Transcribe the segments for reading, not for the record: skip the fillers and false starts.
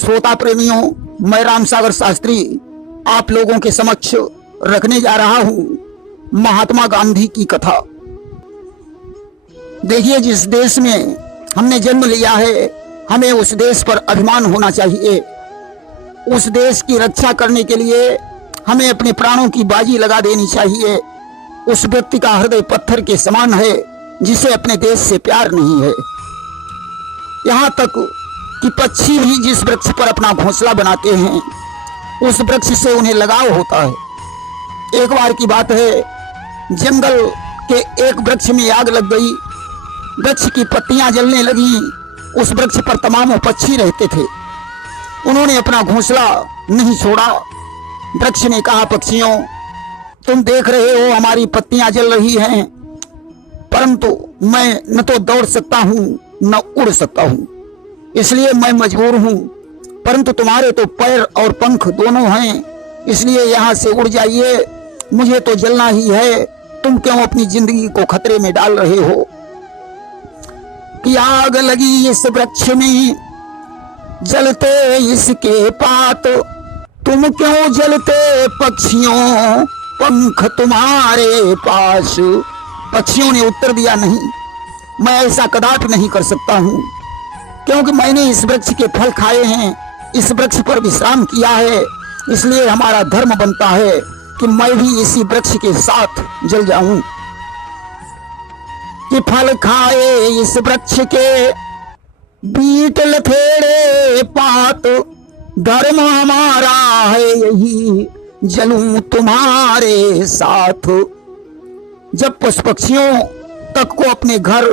श्रोता प्रेमियों, मैं राम सागर शास्त्री आप लोगों के समक्ष रखने जा रहा हूं महात्मा गांधी की कथा। देखिए, जिस देश में हमने जन्म लिया है, हमें उस देश पर अभिमान होना चाहिए। उस देश की रक्षा करने के लिए हमें अपने प्राणों की बाजी लगा देनी चाहिए। उस व्यक्ति का हृदय पत्थर के समान है जिसे अपने देश से प्यार नहीं है। यहाँ तक कि पक्षी भी जिस वृक्ष पर अपना घोंसला बनाते हैं, उस वृक्ष से उन्हें लगाव होता है। एक बार की बात है, जंगल के एक वृक्ष में आग लग गई। वृक्ष की पत्तियां जलने लगी। उस वृक्ष पर तमामों पक्षी रहते थे। उन्होंने अपना घोंसला नहीं छोड़ा। वृक्ष ने कहा, पक्षियों, तुम देख रहे हो हमारी पत्तियां जल रही हैं, परंतु मैं न तो दौड़ सकता हूं न उड़ सकता हूं, इसलिए मैं मजबूर हूं। परंतु तुम्हारे तो पैर और पंख दोनों हैं, इसलिए यहां से उड़ जाइए। मुझे तो जलना ही है। तुम क्यों अपनी जिंदगी को खतरे में डाल रहे हो? कि आग लगी इस वृक्ष में, जलते इसके पात, तुम क्यों जलते पक्षियों, पंख तुम्हारे पास। पक्षियों ने उत्तर दिया, नहीं, मैं ऐसा कदापि नहीं कर सकता हूं, क्योंकि मैंने इस वृक्ष के फल खाए हैं, इस वृक्ष पर विश्राम किया है। इसलिए हमारा धर्म बनता है कि मैं भी इसी वृक्ष के साथ जल जाऊं। कि फल खाए इस वृक्ष के, बीट लथेड़े पात, धर्म हमारा है यही, जलूं तुम्हारे साथ। जब पशु पक्षियों तक को अपने घर,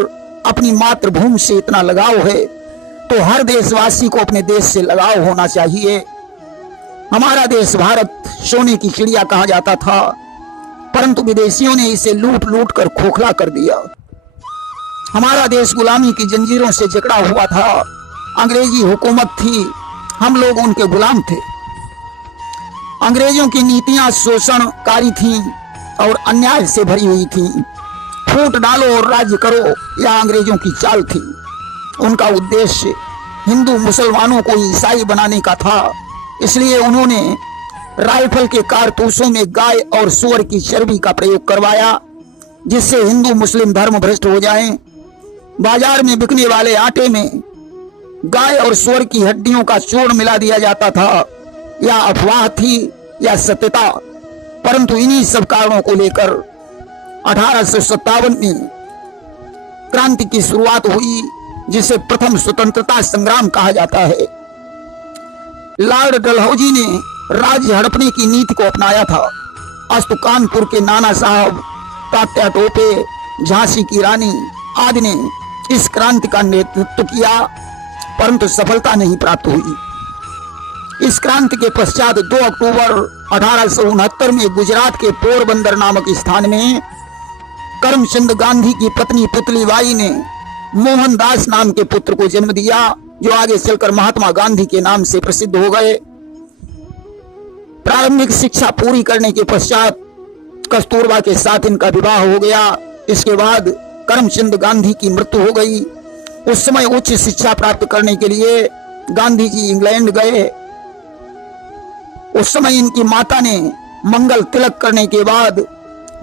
अपनी मातृभूमि से इतना लगाव है, तो हर देशवासी को अपने देश से लगाव होना चाहिए। हमारा देश भारत सोने की चिड़िया कहा जाता था, परंतु विदेशियों ने इसे लूट लूट कर खोखला कर दिया। हमारा देश गुलामी की जंजीरों से जकड़ा हुआ था। अंग्रेजी हुकूमत थी, हम लोग उनके गुलाम थे। अंग्रेजों की नीतियां शोषणकारी थीं और अन्याय से भरी हुई थीं। फूट डालो और राज्य करो, यह अंग्रेजों की चाल थी। उनका उद्देश्य हिंदू मुसलमानों को ईसाई बनाने का था। इसलिए उन्होंने राइफल के कारतूसों में गाय और सूअर की चर्बी का प्रयोग करवाया, जिससे हिंदू मुस्लिम धर्म भ्रष्ट हो जाएं। बाजार में बिकने वाले आटे में गाय और सूअर की हड्डियों का चूर्ण मिला दिया जाता था। यह अफवाह थी या सत्यता, परंतु इन्हीं सब कारणों को लेकर 1857 में क्रांति की शुरुआत हुई, जिसे प्रथम स्वतंत्रता संग्राम कहा जाता है। लॉर्ड डलहौजी ने राज्य हड़पने की नीति को अपनाया था। अस्तु कानपुर के नाना साहब, तात्या टोपे, झांसी की रानी आदि ने इस क्रांति का नेतृत्व किया, परंतु सफलता नहीं प्राप्त हुई। इस क्रांति के पश्चात 2 अक्टूबर 1869 में गुजरात के पोरबंदर नामक स्थान में करमचंद गांधी की पत्नी पुतलीबाई ने मोहनदास नाम के पुत्र को जन्म दिया, जो आगे चलकर महात्मा गांधी के नाम से प्रसिद्ध हो गए। प्रारंभिक शिक्षा पूरी करने के पश्चात कस्तूरबा के साथ इनका विवाह हो गया। इसके बाद करमचंद गांधी की मृत्यु हो गई। उस समय उच्च शिक्षा प्राप्त करने के लिए गांधी जी इंग्लैंड गए। उस समय इनकी माता ने मंगल तिलक करने के बाद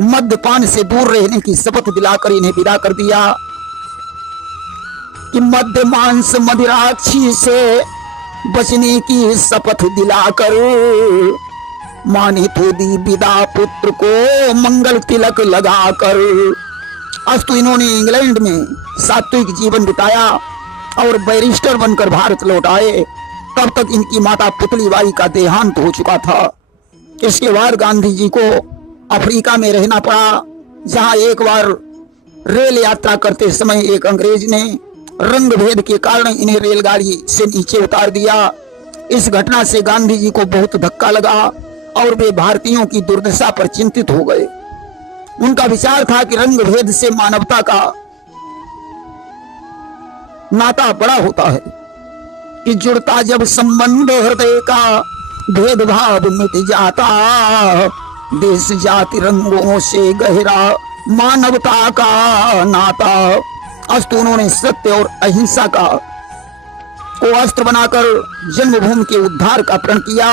मद्यपान से दूर रहने की शपथ दिलाकर इन्हें विदा कर दिया। कि मद्य मांस मदिराक्षी से बचने की शपथ दिलाकर, माने तो दी विदा पुत्र को मंगल तिलक लगाकर। अस्तु इन्होंने इंग्लैंड में सात्विक जीवन बिताया और बैरिस्टर बनकर भारत लौट आए। तब तक इनकी माता पुतलीबाई का देहांत हो चुका था। इसके बाद गांधी जी को अफ्रीका में रहना पड़ा, जहां एक बार रेल यात्रा करते समय एक अंग्रेज ने रंग भेद के कारण इन्हें रेलगाड़ी से नीचे उतार दिया। इस घटना से गांधी जी को बहुत धक्का लगा और वे भारतीयों की दुर्दशा पर चिंतित हो गए। उनका विचार था कि रंग भेद से मानवता का नाता बड़ा होता है, कि जुड़ता जब संबंध हृदय का, भेदभाव मिट जाता, देश जाति रंगों से गहरा मानवता का नाता। अस्तु उन्होंने सत्य और अहिंसा का को अस्त्र बनाकर जन्मभूमि के उद्धार का प्रण किया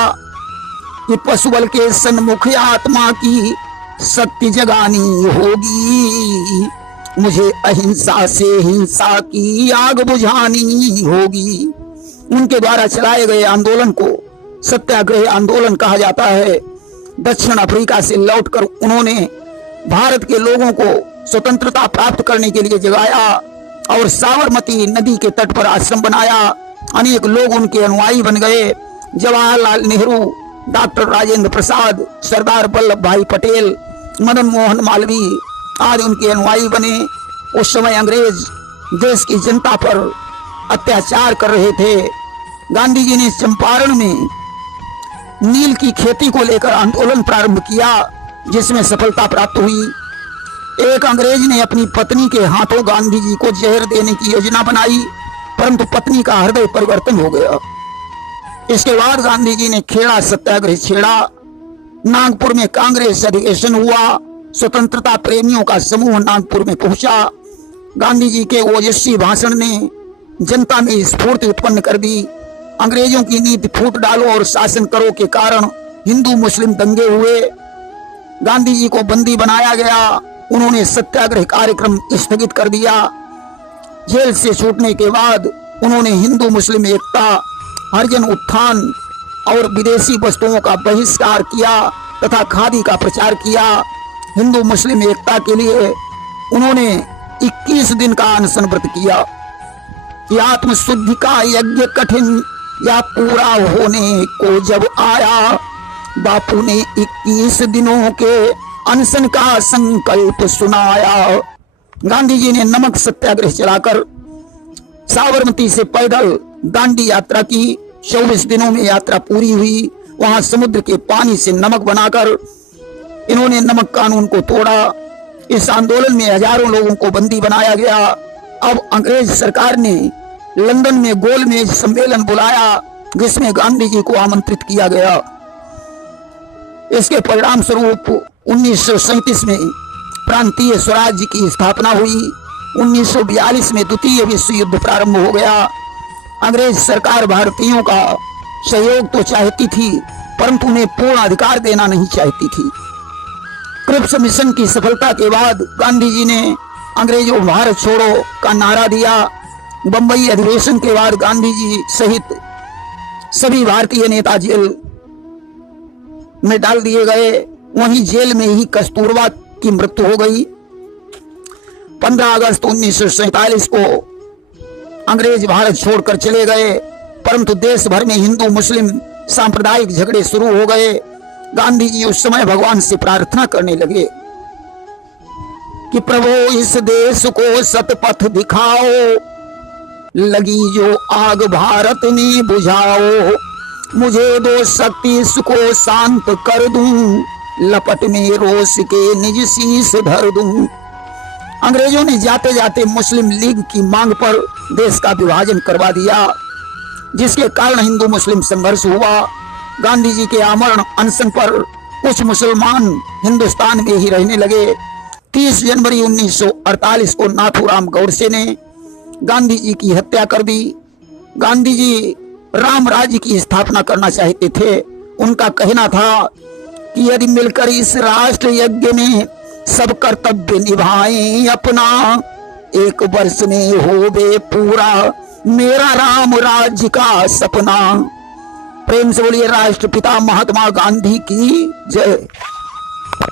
कि पशुबल के सन्मुख आत्मा की शक्ति जगानी होगी, मुझे अहिंसा से हिंसा की आग बुझानी होगी। उनके द्वारा चलाए गए आंदोलन को सत्याग्रह आंदोलन कहा जाता है। दक्षिण अफ्रीका से लौटकर उन्होंने भारत के लोगों को स्वतंत्रता प्राप्त करने के लिए जगाया और साबरमती नदी के तट पर आश्रम बनाया। अनेक लोग उनके अनुयायी बन गए। जवाहरलाल नेहरू, डॉक्टर राजेंद्र प्रसाद, सरदार वल्लभ भाई पटेल, मदन मोहन मालवीय आदि उनके अनुयायी बने। उस समय अंग्रेज देश की जनता पर अत्याचार कर रहे थे। गांधी जी ने चंपारण में नील की खेती को लेकर आंदोलन प्रारंभ किया, जिसमें सफलता प्राप्त हुई। एक अंग्रेज ने अपनी पत्नी के हाथों गांधी जी को जहर देने की योजना बनाई, परंतु पत्नी का हृदय परिवर्तन हो गया। इसके बाद गांधी जी ने खेड़ा सत्याग्रह छेड़ा। नागपुर में कांग्रेस अधिवेशन हुआ। स्वतंत्रता प्रेमियों का समूह नागपुर में पहुंचा। गांधी जी के ओजस्वी भाषण ने जनता में स्फूर्ति उत्पन्न कर दी। अंग्रेजों की नीति फूट डालो और शासन करो के कारण हिंदू मुस्लिम दंगे हुए। गांधी जी को बंदी बनाया गया। उन्होंने सत्याग्रह कार्यक्रम स्थगित कर दिया। जेल से छूटने के बाद उन्होंने हिंदू मुस्लिम एकता, हरिजन उत्थान और विदेशी वस्तुओं का बहिष्कार किया तथा खादी का प्रचार किया। हिंदू मुस्लिम एकता के लिए उन्होंने 21 दिन का अनशन व्रत किया कि आत्मशुद्धि का यज्ञ कठिन या पूरा होने को जब आया, बापू ने 21 दिनों के अनशन का संकल्प सुनाया। गांधी जी ने नमक सत्याग्रह चलाकर साबरमती से पैदल दांडी यात्रा की। 24 दिनों में यात्रा पूरी हुई। वहां समुद्र के पानी से नमक बनाकर इन्होंने नमक कानून को तोड़ा। इस आंदोलन में हजारों लोगों को बंदी बनाया गया। अब अंग्रेज सरकार ने लंदन में गोलमेज सम्मेलन बुलाया, जिसमें गांधी जी को आमंत्रित किया गया। इसके परिणाम स्वरूप 1937 में प्रांतीय स्वराज्य की स्थापना हुई। 1942 में द्वितीय विश्व युद्ध प्रारंभ हो गया। अंग्रेज सरकार भारतीयों का सहयोग तो चाहती थी, परंतु उन्हें पूर्ण अधिकार देना नहीं चाहती थी। क्रिप्स मिशन की सफलता के बाद गांधी जी ने अंग्रेजों भारत छोड़ो का नारा दिया। बंबई अधिवेशन के बाद गांधी जी सहित सभी भारतीय नेता जेल में डाल दिए गए। वहीं जेल में ही कस्तूरबा की मृत्यु हो गई। 15 अगस्त 1947 को अंग्रेज भारत छोड़कर चले गए, परंतु देश भर में हिंदू मुस्लिम सांप्रदायिक झगड़े शुरू हो गए। गांधी जी उस समय भगवान से प्रार्थना करने लगे कि प्रभु इस देश को सतपथ दिखाओ, लगी जो आग भारत ने बुझाओ, मुझे दो शक्ति इसको शांत कर दूं, लपट में रोष के निज शीश धर दूं। अंग्रेजों ने जाते जाते मुस्लिम लीग की मांग पर देश का विभाजन करवा दिया, जिसके कारण हिंदू मुस्लिम संघर्ष हुआ। गांधी जी के आमरण अनशन पर कुछ मुसलमान हिंदुस्तान में ही रहने लगे। 30 जनवरी 1948 को नाथूराम गौडसे ने गांधी जी की हत्या कर दी। गांधी जी राम राज्य की स्थापना करना चाहते थे। उनका कहना था कि यदि मिलकर इस राष्ट्र यज्ञ में सब कर्तव्य निभाएं अपना, 1 वर्ष में होवे पूरा मेरा राम राज्य का सपना। प्रेम से बोलिए राष्ट्रपिता महात्मा गांधी की जय।